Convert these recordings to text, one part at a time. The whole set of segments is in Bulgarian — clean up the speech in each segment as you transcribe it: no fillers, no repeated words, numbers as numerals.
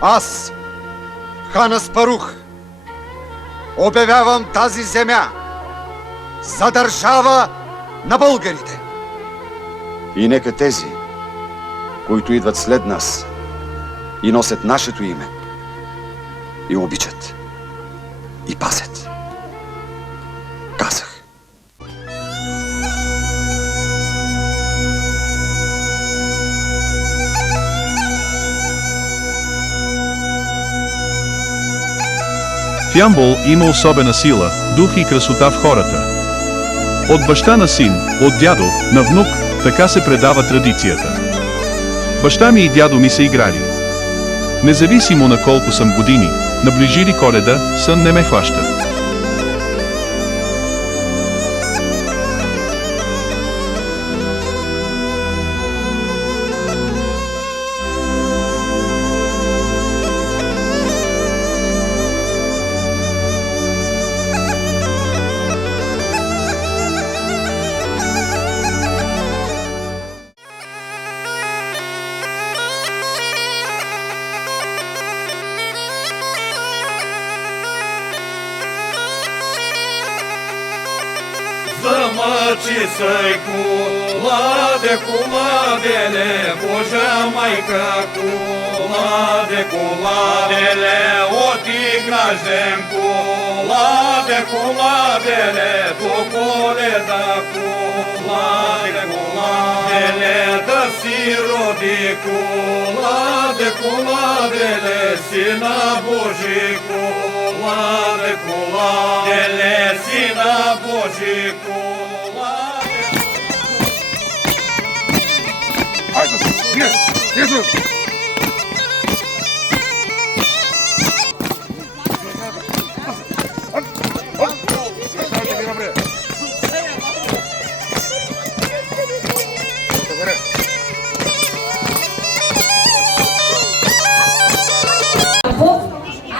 Аз, хан Аспарух, обявявам тази земя за държава на българите. И нека тези, които идват след нас и носят нашето име, и обичат, и пазят. Казах. В Ямбол има особена сила, дух и красота в хората. От баща на син, от дядо на внук, така се предава традицията. Баща ми и дядо ми са играли. Независимо на колко съм години, наближи ли Коледа, сън не ме хваща. Замъчи съй куладеле, Божа майка, куладеле, отигнаш ден, куладеле, до Коледа, куладеле, да си роди, куладеле, сина Божи, куладеле, сина Божи, Хайде, иду!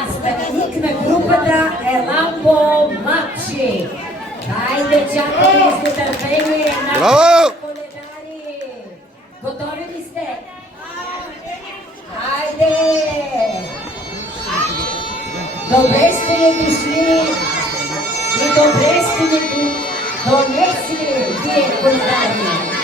Астъпник на групата е Ламбо Младши. Хайде, чакаме с нетърпение на коледари. Готови ли сте? Хайде! Добре сте ни дошли и добре сте ни донесли вие коледари.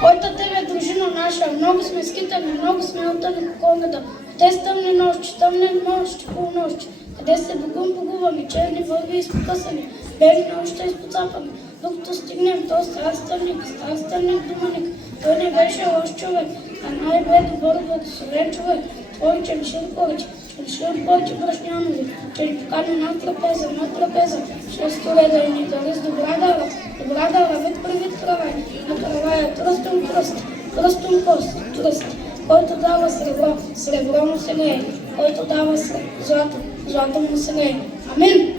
Който тебе дружина наша, много сме скитали, много сме отдали по Коледа. Те са тъмни нощи, полунощи. Къде се богуваме, черни върви изпокъсани. бежим още изпоцапани. Докато стигнем до стар старник Думаник. Той не беше лош човек, а най-бе добър благословен човек. Твой Чемшир Порти Брашнянови, че ни покани над трапеза, ще столеда и ни дали с добра дала, вид при вид кръвай, на кръвая тръстом кост, който дава сребро му се лее, който дава злато му се лее. Амин!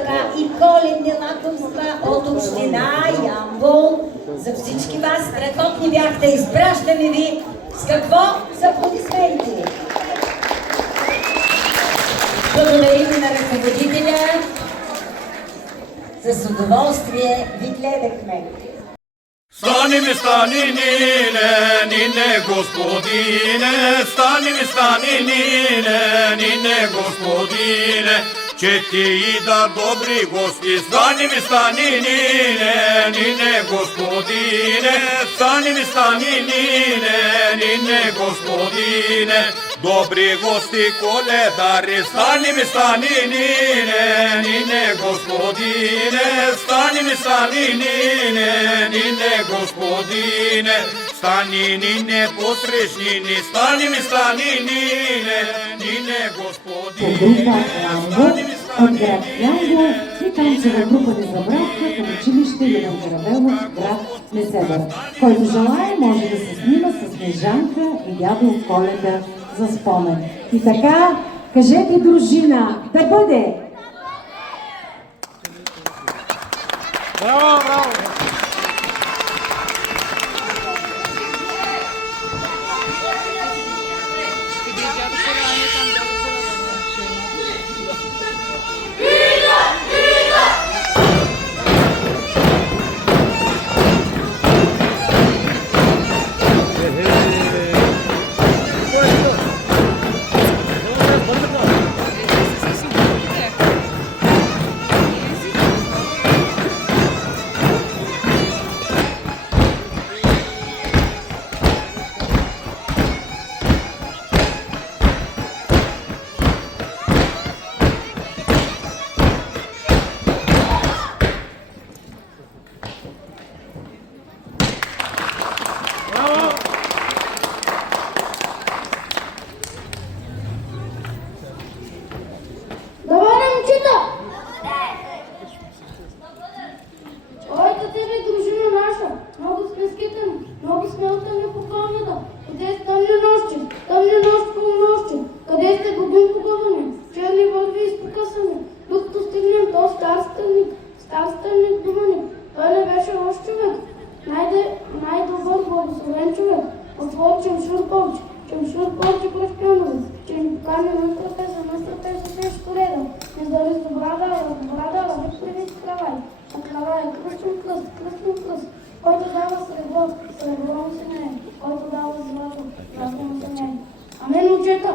така и коледни лакомства от община Ямбол. За всички вас страхотни бяхте. Изпращаме ви с какво? С аплодисменти. Благодарим на ръководителя. С удоволствие ви гледахме. Stani mi stani nine gospodine, stani mi stani nine gospodine, će ti i da dobri gosti, stani mi stani nine gospodine, stani mi stani nine gospodine, dobri gosti koledari, stani mi stani nine gospodine, stani mi stani nine gospodine, stani nine posrećnini, stani mi stani nine gospodine, stani mi От град Ямбол и танцова група Незабравка към училище Иван Каравелов, град Несебър. Който желае, може да се снима с Снежанка и дядо Коледа за спомен. И така, кажете дружина, да бъде! Браво, браво! Който дава сребро, сребро му се не е. Който дава злато, злато му се не е. Амин, момчета!